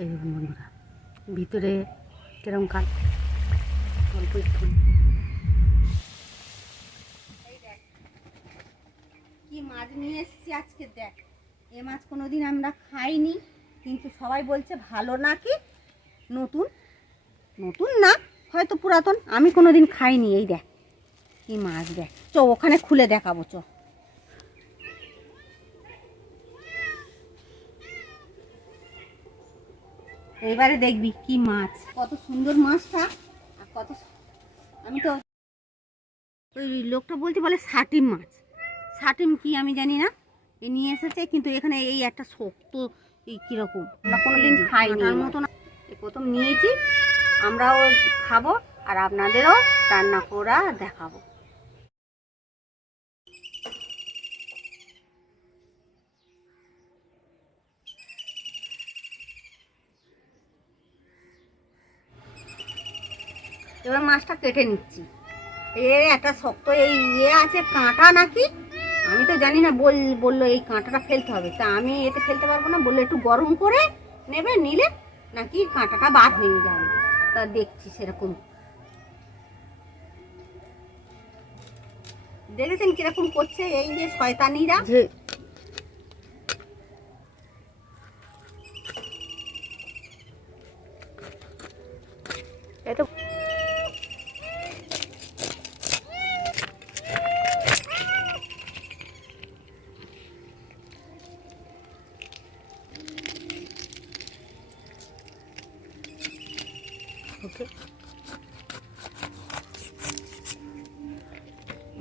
এই দেখুন বন্ধুরা, ভিতরে কিরম কাল অল্প একটু কি মাছ নিয়ে এসেছি আজকে দেখ। এ মাছ কোনোদিন আমরা খাইনি, কিন্তু সবাই বলছে ভালো নাকি। নতুন নতুন না, হয়তো পুরাতন, আমি কোনোদিন খাইনি। এই দেখ কি মাছ, দেখ চ ওখানে খুলে দেখাবো চ। এইবারে দেখবি কি মাছ, কত সুন্দর মাছটা। আর কত, আমি তো ওই লোকটা বলতে বলে সাটিম মাছ, সাটিম কি আমি জানি না। এ নিয়ে এসেছে, কিন্তু এখানে এই একটা শক্ত এই কীরকম, আমরা কোনোদিন খাইনি তার মতো না। প্রথম নিয়েছি, আমরাও খাবো আর আপনাদেরও রান্না করা দেখাবো। এবার মাছটা কেটে নিচ্ছি। এর একটা শক্ত এই আছে, কাঁটা নাকি, আমি তো জানি না। বললো এই কাঁটাটা ফেলতে হবে, তা আমি এতে ফেলতে পারবো না। বললো একটু গরম করে নেবে, নিলে নাকি কাঁটাটা বাদ হয়ে যাবে। তা দেখছি সেরকম। দেখেছেন কিরকম করছে এই যে শয়তানিরা। এটা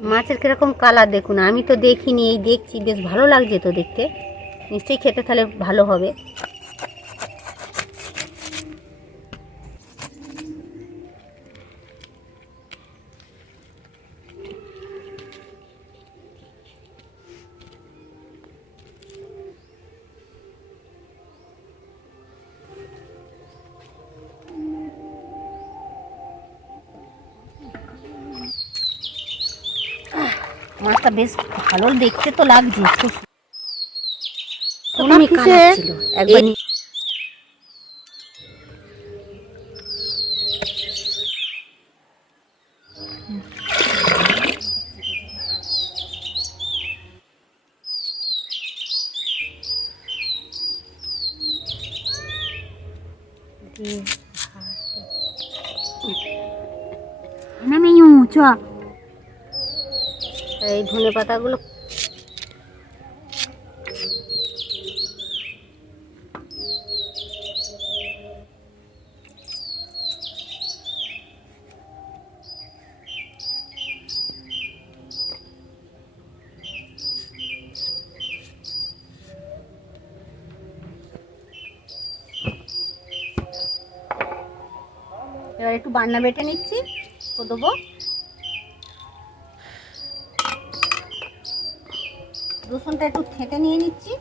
মাছের কিরকম কালার দেখুন, আমি তো দেখিনি, এই দেখছি, বেশ ভালো লাগছে তো দেখতে। নিশ্চয়ই খেতে তাহলে ভালো হবে। মাছটা বেশ ভালো দেখতে তো লাগছে, খুব কালার ছিল একবার। এই ধনে পাতাগুলো এবার একটু বান্না বেটে নিচ্ছি, তো দেবো। রসুনটা একটু থেঁতে নিয়ে নিচ্ছি।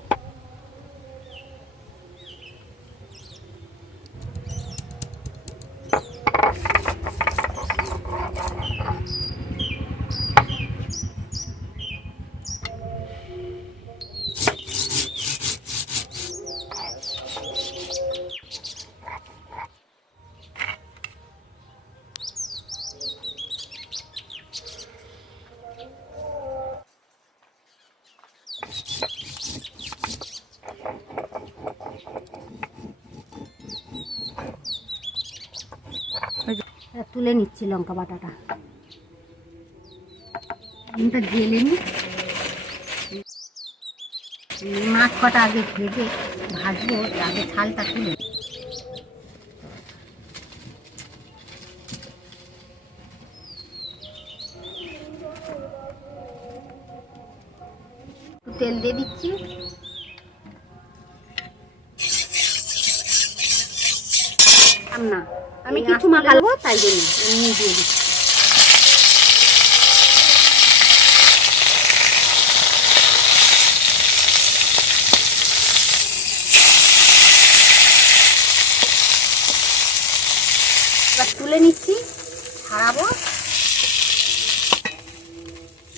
তুলে নিচ্ছি লঙ্কা বাটাটা, জেলে নি। মাছ কটা আগে ভেজে ভাজবো, আগে ছালটা তুলে। তেল দিয়ে দিচ্ছি। না, আমি কিছু মাখাবো, তাই জন্য এমনি দিয়ে দিচ্ছি। এবার তুলে নিচ্ছি, ছাড়াবো।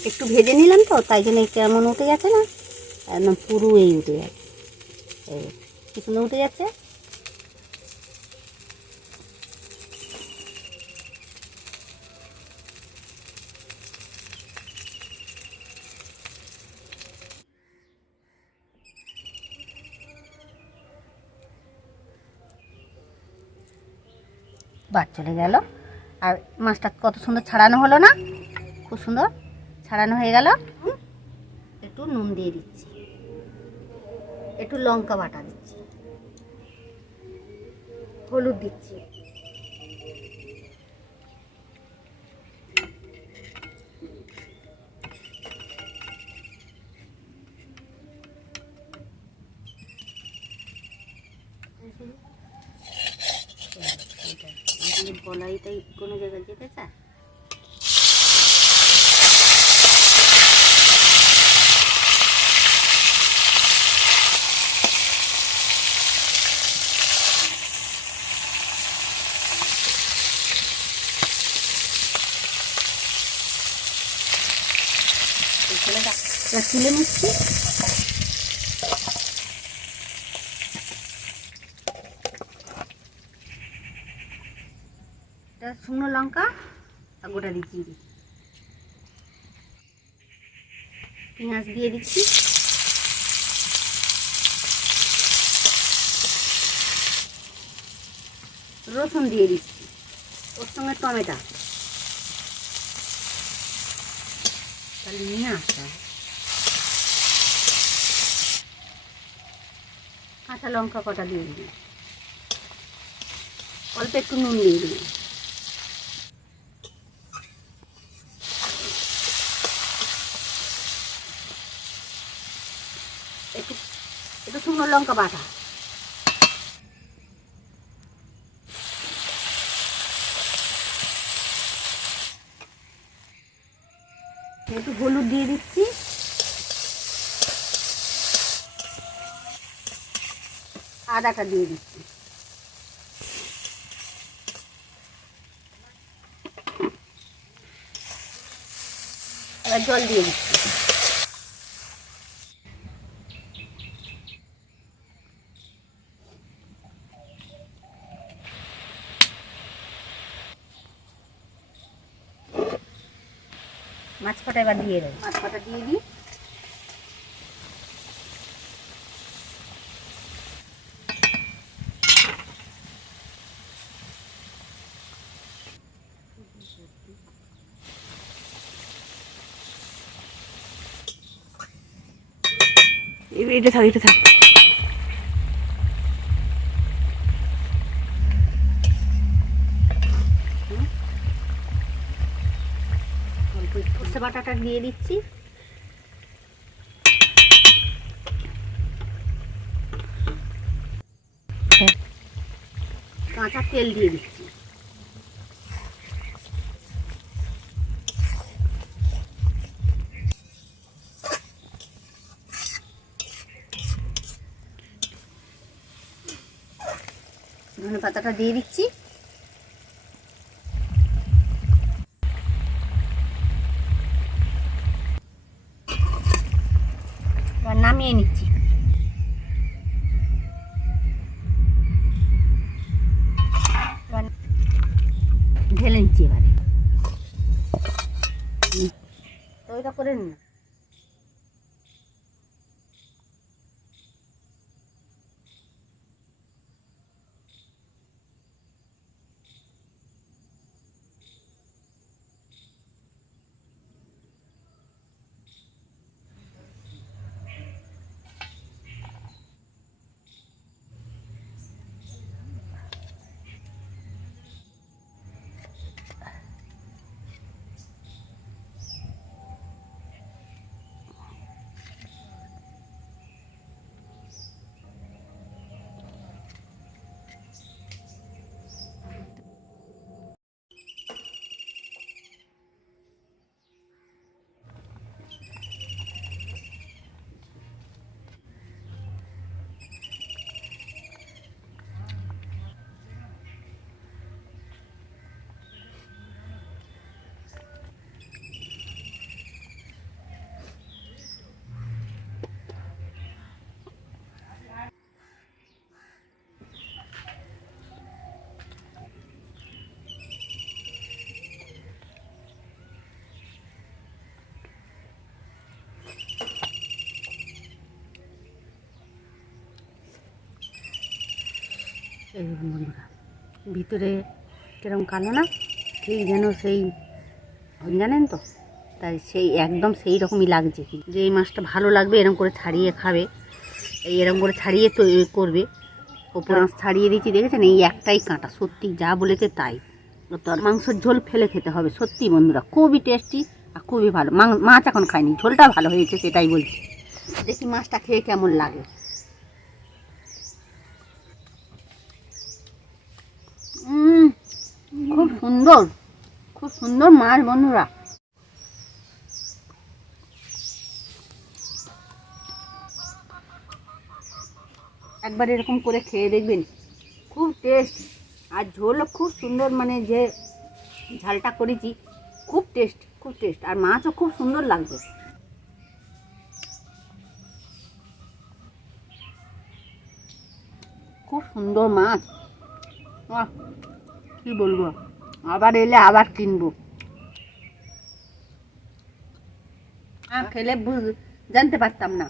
একটু ভেজে নিলাম তো, তাই জন্য কেমন উঠে যাচ্ছে না, একদম পুরো এই উঠে যাচ্ছে, কি সুন্দর উঠে যাচ্ছে। বাদ চলে গেল। আর মাছটা কত সুন্দর ছাড়ানো হলো না, খুব সুন্দর ছাড়ানো হয়ে গেল। একটু নুন দিয়ে দিচ্ছি, একটু লঙ্কা বাটা দিচ্ছি, হলুদ দিচ্ছি, বলাইটাই কোনো জায়গায় যেতে চায়। তুলে নিচ্ছি। শুকনো লঙ্কা আর গোটা দিচ্ছি, পেঁয়াজ দিয়ে দিচ্ছি, রসুন দিয়ে দিচ্ছি, ওর সঙ্গে টমেটো তাহলে নিয়ে আসতে হবে, কাঁচা লঙ্কা কটা দিয়ে দিবি, অল্প একটু নুন দিয়ে দিবি, একটু একটু শুকনো লঙ্কা বাটা, একটু হলুদ দিয়ে দিচ্ছি, আদাটা দিয়ে দিচ্ছি, এবার জল দিয়ে দিচ্ছি। মাছ কটা এবার দিয়ে দেবো, মাছ কটা দিয়ে দিই। এটা থাক, এটা থাক। অল্প সর্ষে বাটাটা দিয়ে দিচ্ছি, কাঁচা তেল দিয়ে দিচ্ছি, ধনে পাতাটা দিয়ে দিচ্ছি, এবার নামিয়ে নিচ্ছি। ঢেলে নিচ্ছি এবারে, তো এটা করে নিন। এই বন্ধুরা, ভিতরে কিরম কালো না, ঠিক যেন সেই জানেন তো, তাই সেই একদম সেই রকমই লাগছে। যে এই মাছটা ভালো লাগবে এরকম করে ছাড়িয়ে খাবে, এই এরকম করে ছাড়িয়ে তো করবে। ওপর মাছ ছাড়িয়ে দিচ্ছি, দেখেছেন এই একটাই কাঁটা, সত্যি যা বলেছে তাই। তোর মাংসের ঝোল ফেলে খেতে হবে, সত্যি বন্ধুরা খুবই টেস্টি আর খুবই ভালো। মাছ এখন খাইনি, ঝোলটা ভালো হয়েছে সেটাই বলছি। দেখি মাছটা খেয়ে কেমন লাগে। খুব সুন্দর, খুব সুন্দর মাছ বন্ধুরা। একবার এরকম করে খেয়ে দেখবেন, খুব টেস্ট আর ঝোলও খুব সুন্দর, মানে যে ঝালটা করেছি খুব টেস্ট, খুব টেস্ট, আর মাছও খুব সুন্দর লাগবে। খুব সুন্দর মাছ, কি বলবো, আবার এলে আবার কিনবো। খেলে জানতে পারতাম না।